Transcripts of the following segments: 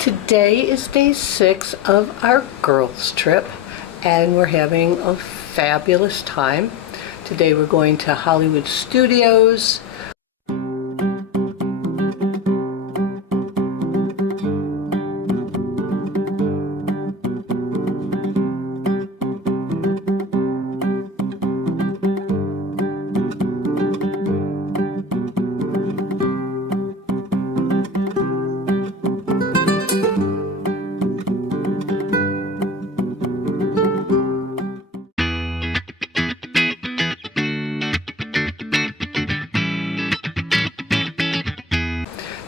Today is day 6 of our girls trip and we're having a fabulous time. Today we're going to Hollywood Studios.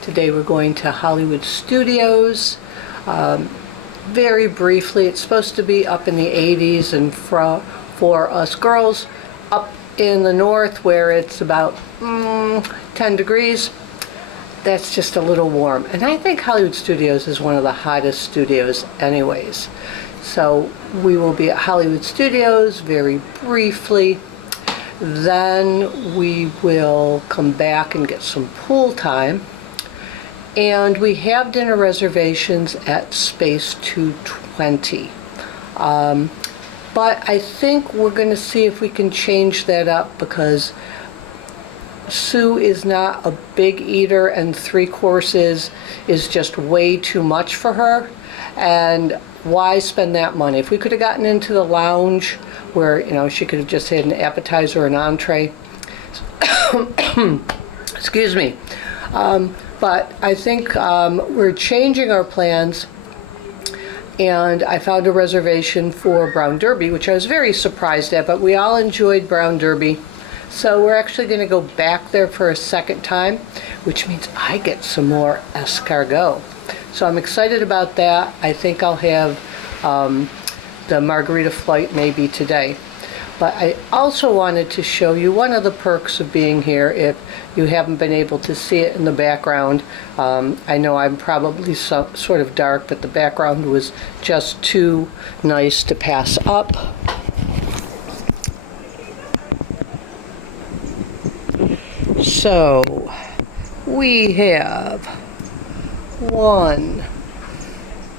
Today we're going to Hollywood Studios. Very briefly, it's supposed to be up in the 80s, and for us girls up in the north where it's about 10 degrees, that's just a little warm. And I think Hollywood Studios is one of the hottest studios anyways. So we will be at Hollywood Studios very briefly. Then we will come back and get some pool time. And we have dinner reservations at Space 220. But I think we're going to see if we can change that up because Sue is not a big eater and 3 courses is just way too much for her. And why spend that money? If we could have gotten into the lounge where, you know, she could have just had an appetizer or an entree. Excuse me. But I think we're changing our plans, and I found a reservation for Brown Derby, which I was very surprised at, but we all enjoyed Brown Derby. So we're actually going to go back there for a second time, which means I get some more escargot. So I'm excited about that. I think I'll have the margarita flight maybe today. But I also wanted to show you one of the perks of being here if you haven't been able to see it in the background. I know I'm probably sort of dark, but the background was just too nice to pass up. So we have 1,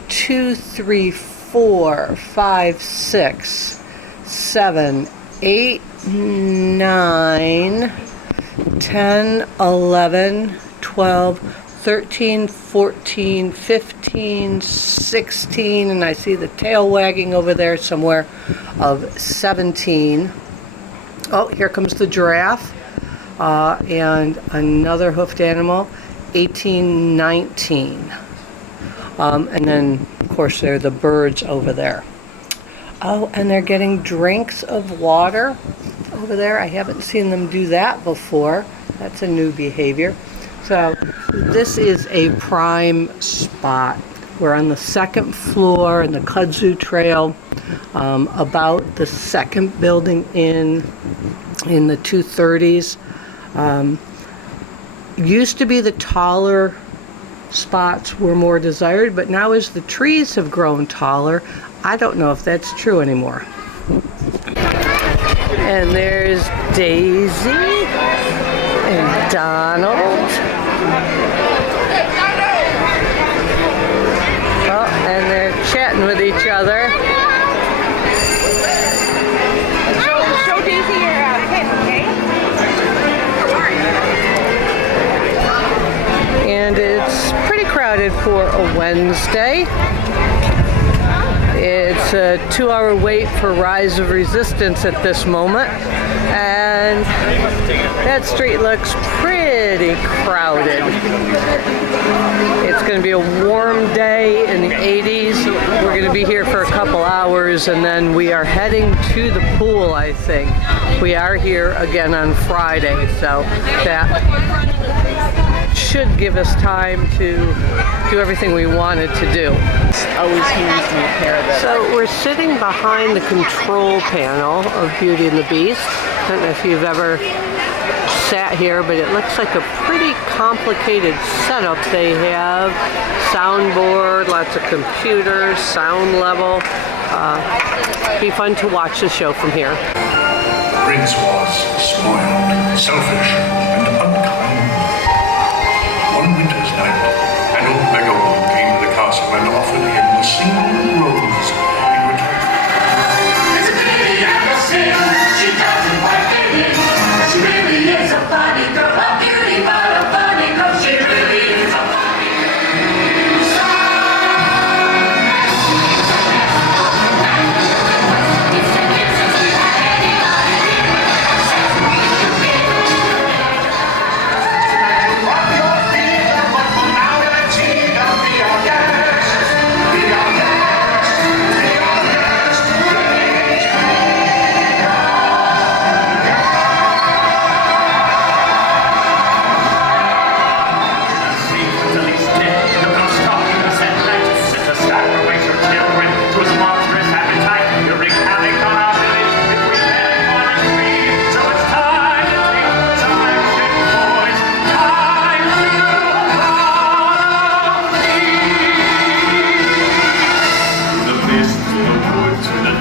2, 3, 4, 5, 6, 7, 8, 9, 10, 11, 12, 13, 14, 15, 16, and I see the tail wagging over there somewhere, of 17. Oh, here comes the giraffe, and another hoofed animal, 18, 19. And then, of course, there are the birds over there. Oh, and they're getting drinks of water over there. I haven't seen them do that before. That's a new behavior. So this is a prime spot. We're on the 2nd floor in the Kudzu Trail, about the 2nd building in the 230s. Used to be the taller spots were more desired, but now as the trees have grown taller, I don't know if that's true anymore. And there's Daisy and Donald. Oh, and they're chatting with each other. Show Daisy your pin, okay? And it's pretty crowded for a Wednesday. It's a 2-hour wait for Rise of Resistance at this moment, and that street looks pretty crowded. It's going to be a warm day in the 80s. We're going to be here for a couple hours, and then we are heading to the pool, I think. We are here again on Friday, so that should give us time to do everything we wanted to do. So we're sitting behind the control panel of Beauty and the Beast. I don't know if you've ever sat here, but it looks like a pretty complicated setup they have. Soundboard, lots of computers, sound level. Be fun to watch the show from here. The prince was spoiled, selfish, and unkind. One winter's night, an old beggar woman came to the castle single rose in return. It's a pity I don't sing. She doesn't like it. She really is a funny girl, a beauty but a funny girl. She really is a funny girl. Up your feet and walk out and see them be our guest. Be our guest. Be our guest. Please be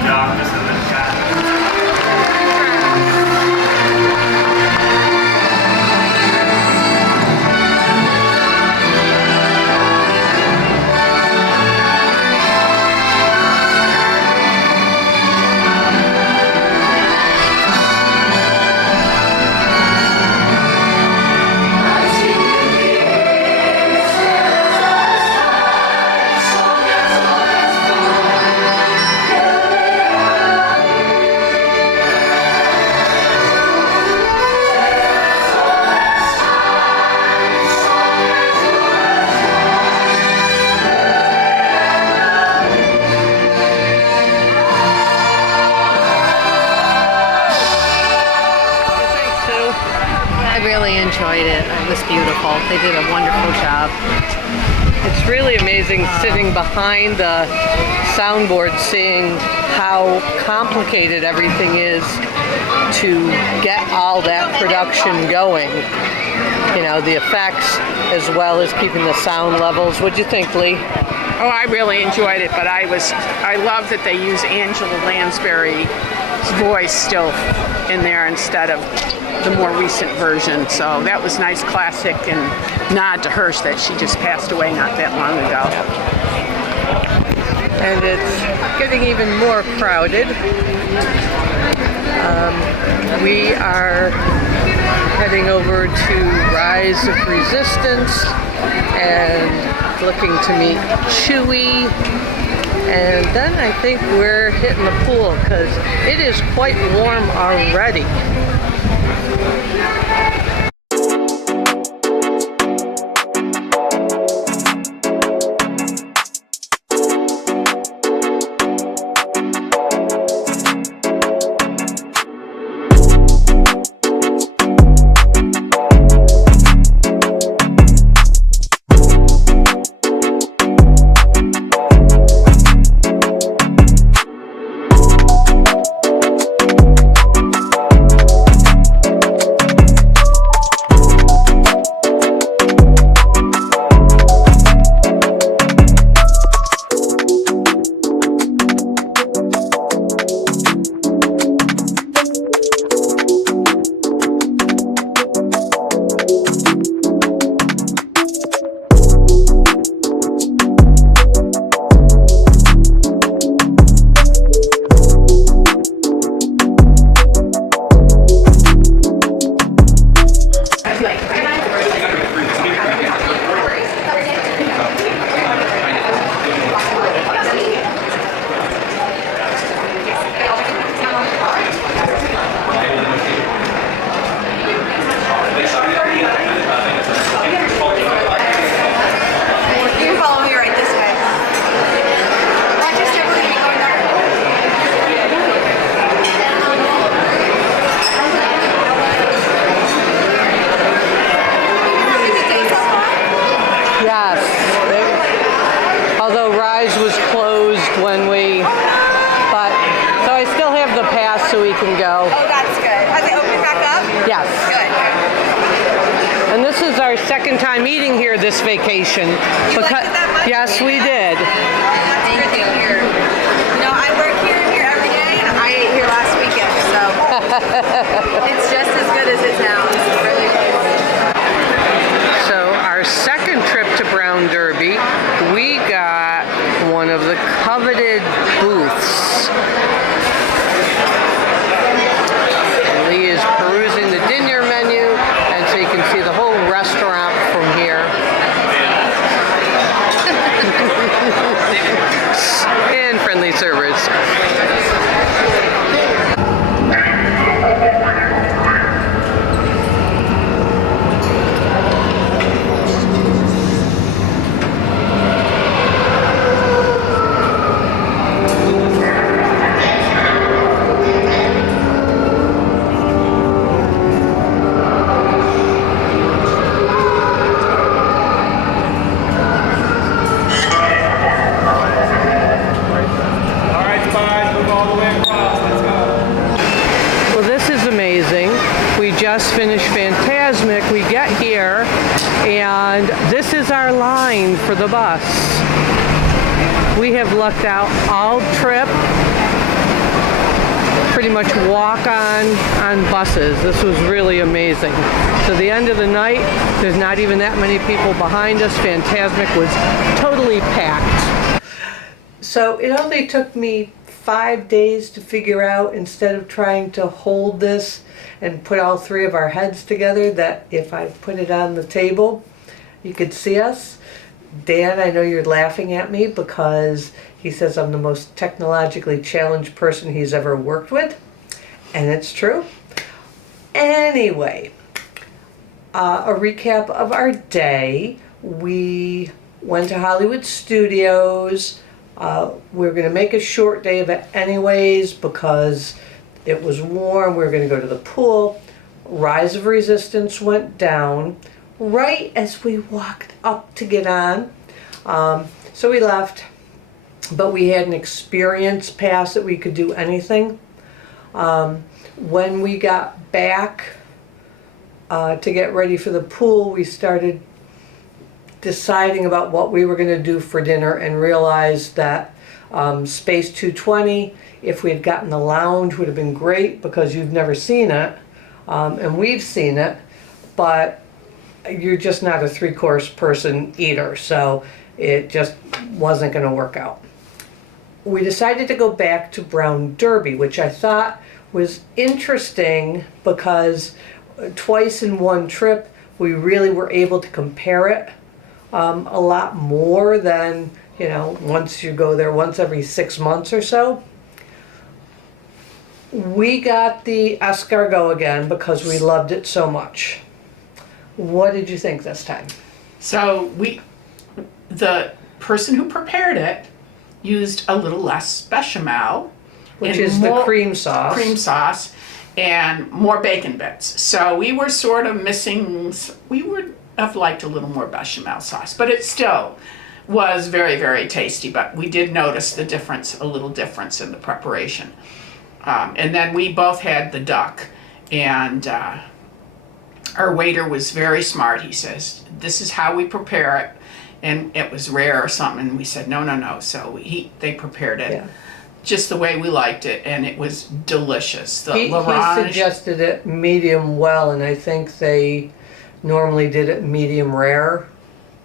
darkness and the shadows. I really enjoyed it. It was beautiful. They did a wonderful job. It's really amazing sitting behind the soundboard, seeing how complicated everything is to get all that production going. You know, the effects as well as keeping the sound levels. What'd you think, Lee? Oh, I really enjoyed it, but I love that they use Angela Lansbury's voice still in there instead of the more recent version. So that was nice, classic, and nod to her that she just passed away not that long ago. And it's getting even more crowded. We are heading over to Rise of Resistance and looking to meet Chewy. And then I think we're hitting the pool because it is quite warm already. Go. Oh, that's good. Has it opened back up? Yes. Good. And this is our second time eating here this vacation. You liked it that much? Yes, we did. That's good to hear. You know, I work here every day, and I ate here last weekend, so it's just as good as it sounds. Really good. So our second trip to Brown Derby, we got one of the the bus. We have lucked out all trip. Pretty much walk on buses. This was really amazing. So the end of the night, there's not even that many people behind us. Fantasmic was totally packed. So it only took me 5 days to figure out, instead of trying to hold this and put all three of our heads together, that if I put it on the table, you could see us. Dan, I know you're laughing at me because he says I'm the most technologically challenged person he's ever worked with, and it's true. Anyway, a recap of our day. We went to Hollywood Studios. We're going to make a short day of it anyways because it was warm. We're going to go to the pool. Rise of Resistance went down right as we walked up to get on. So we left, but we had an experience pass that we could do anything. When we got back to get ready for the pool, we started deciding about what we were going to do for dinner and realized that Space 220, if we had gotten the lounge, would have been great because you've never seen it, and we've seen it, but you're just not a three-course person eater, so it just wasn't going to work out. We decided to go back to Brown Derby, which I thought was interesting because twice in one trip we really were able to compare it a lot more than, you know, once you go there once every 6 months or so. We got the escargot again because we loved it so much. What did you think this time? So the person who prepared it used a little less bechamel, Which and is the more cream sauce. cream sauce, and more bacon bits. So we were sort of missing. We would have liked a little more bechamel sauce, but it still was very, very tasty. But we did notice the difference, a little difference in the preparation. And then we both had the duck, and our waiter was very smart. He says, "This is how we prepare it," and it was rare or something. And we said, "No." So they prepared it. Yeah. Just the way we liked it, and it was delicious. The He L'Orange, suggested it medium well, and I think they normally did it medium rare.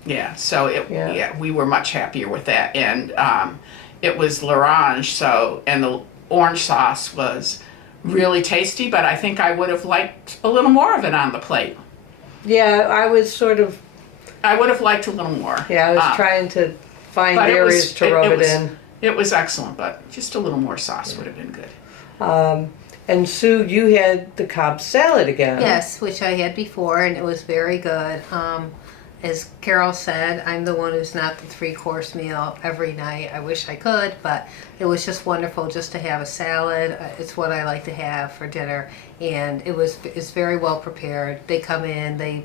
yeah. So Yeah. we were much happier with that, and it was L'Orange. So, and the orange sauce was really tasty, but I think I would have liked a little more of it on the plate. Yeah, I was sort of, I would have liked a little more. I was trying to find but areas to rub it was, in. It was excellent, but just a little more sauce would have been good. And Sue, you had the Cobb salad again. Yes, which I had before, and it was very good. As Carol said, I'm the one who's not the three-course meal every night. I wish I could, but it was just wonderful just to have a salad. It's what I like to have for dinner, and it's very well prepared. They come in, they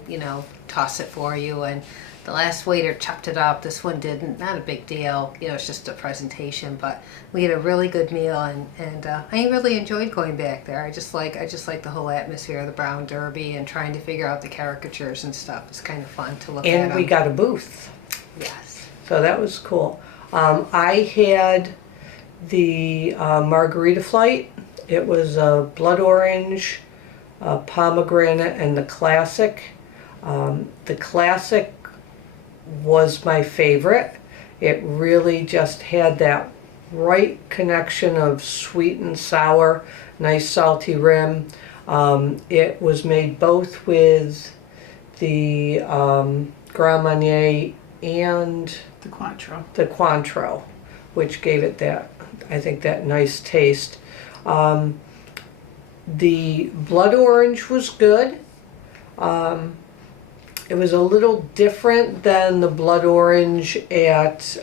toss it for you, and the last waiter chopped it up. This one didn't. Not a big deal. It's just a presentation, but we had a really good meal, and I really enjoyed going back there. I just like the whole atmosphere of the Brown Derby and trying to figure out the caricatures and stuff. It's kind of fun to look at And them. we got a booth. Yes. So that was cool. I had the margarita flight. It was a blood orange, a pomegranate, and the classic. The classic was my favorite. It really just had that right connection of sweet and sour, nice salty rim. It was made both with the Grand Marnier and The Cointreau. the Cointreau, which gave it that, I think, that nice taste. The blood orange was good. It was a little different than the blood orange at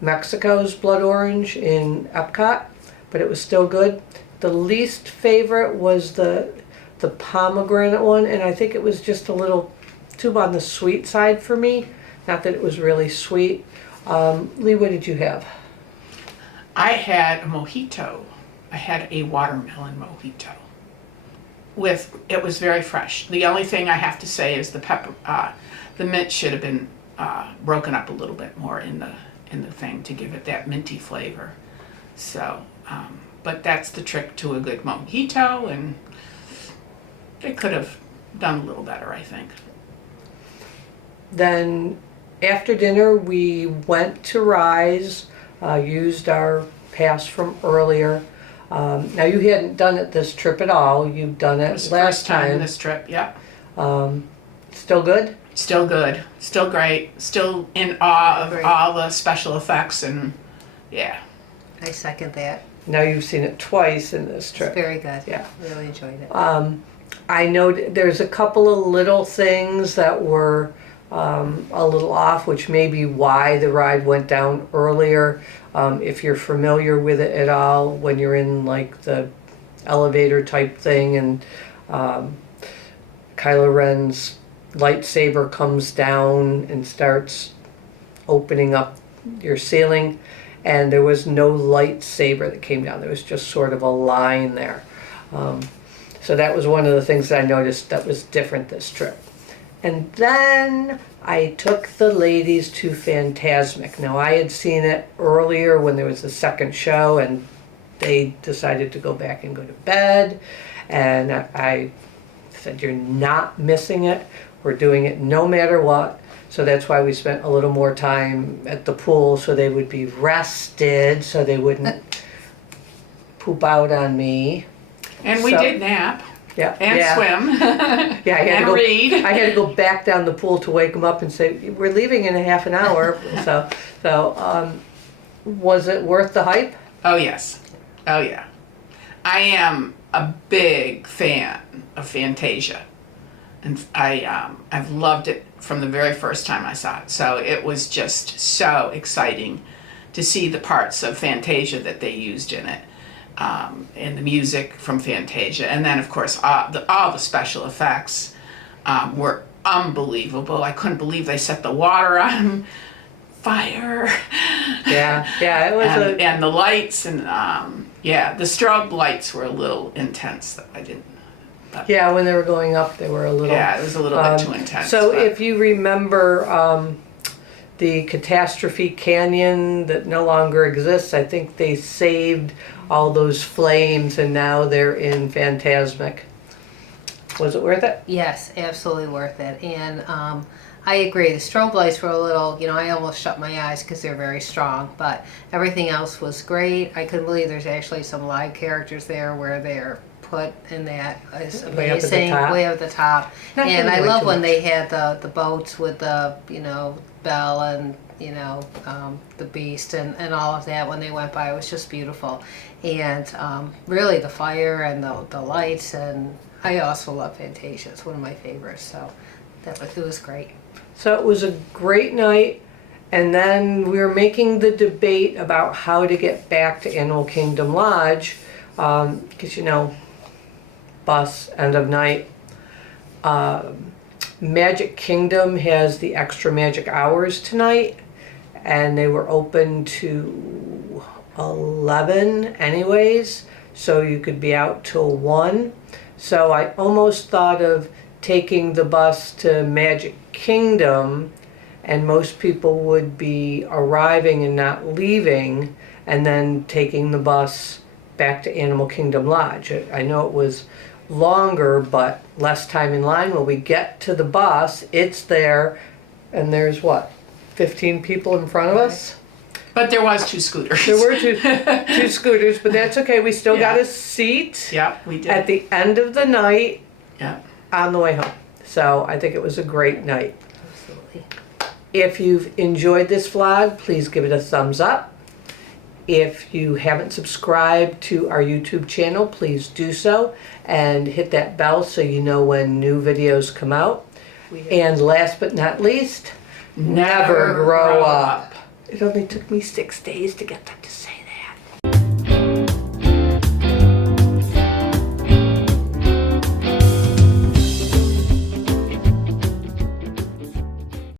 Mexico's blood orange in Epcot, but it was still good. The least favorite was the pomegranate one, and I think it was just a little too on the sweet side for me. Not that it was really sweet. Lee, what did you have? I had a mojito. I had a watermelon mojito. It was very fresh. The only thing I have to say is the mint should have been broken up a little bit more in the thing to give it that minty flavor. So, but that's the trick to a good mojito, and they could have done a little better, I think. Then after dinner, we went to Rise, used our pass from earlier. Now you hadn't done it this trip at all. You've done it It was the last first time time. this trip, yep. Still good? Still good, still great, still in awe of Great. all the special effects, and yeah. I second that. Now you've seen it twice in this It's trip. very good. Yeah. Really enjoyed it. I know there's a couple of little things that were a little off, which may be why the ride went down earlier. If you're familiar with it at all, when you're in like the elevator type thing, and Kylo Ren's lightsaber comes down and starts opening up your ceiling, and there was no lightsaber that came down. There was just sort of a line there. So that was one of the things that I noticed that was different this trip. And then I took the ladies to Fantasmic. Now I had seen it earlier when there was the second show, and they decided to go back and go to bed. And I said, "You're not missing it. We're doing it no matter what." So that's why we spent a little more time at the pool, so they would be rested, so they wouldn't poop out on me. And we So- did nap Yeah, and yeah. swim Yeah, I had and to go, read. I had to go back down the pool to wake them up and say, "We're leaving in a half an hour." So, was it worth the hype? Oh yes, oh yeah. I am a big fan of Fantasia, and I've loved it from the very first time I saw it. So it was just so exciting to see the parts of Fantasia that they used in it, and the music from Fantasia, and then of course all the special effects were unbelievable. I couldn't believe they set the water on fire. Yeah, it was and the lights, and yeah, the strobe lights were a little intense. I didn't. yeah, when they were going up, they were a little. Yeah, it was a little bit too intense. So but- if you remember the Catastrophe Canyon that no longer exists, I think they saved all those flames, and now they're in Fantasmic. Was it worth it? Yes, absolutely worth it. And I agree. The strobe lights were a little, I almost shut my eyes because they're very strong. But everything else was great. I couldn't believe there's actually some live characters there where they're put in that. It's Way up at the amazing. top. Way up at the top. Not And giving I away love too when much. they had the boats with the, Belle and, the Beast and all of that when they went by. It was just beautiful. And really the fire and the lights, and I also love Fantasia. It's one of my favorites. So it was great. So it was a great night, and then we were making the debate about how to get back to Animal Kingdom Lodge, because bus, end of night. Magic Kingdom has the extra magic hours tonight, and they were open to 11 anyways, so you could be out till 1. So I almost thought of taking the bus to Magic Kingdom, and most people would be arriving and not leaving, and then taking the bus back to Animal Kingdom Lodge. I know it was longer, but less time in line. When we get to the bus, it's there, and there's 15 people in front of us? But there was 2 scooters. There were two scooters, but that's okay. We still got Yeah. a seat Yeah, we did. at the end of the night Yeah. on the way home. So I think it was a great night. Absolutely. If you've enjoyed this vlog, please give it a thumbs up. If you haven't subscribed to our YouTube channel, please do so, and hit that bell so you know when new videos come out. And last but not least, never grow up. It only took me 6 days to get them to say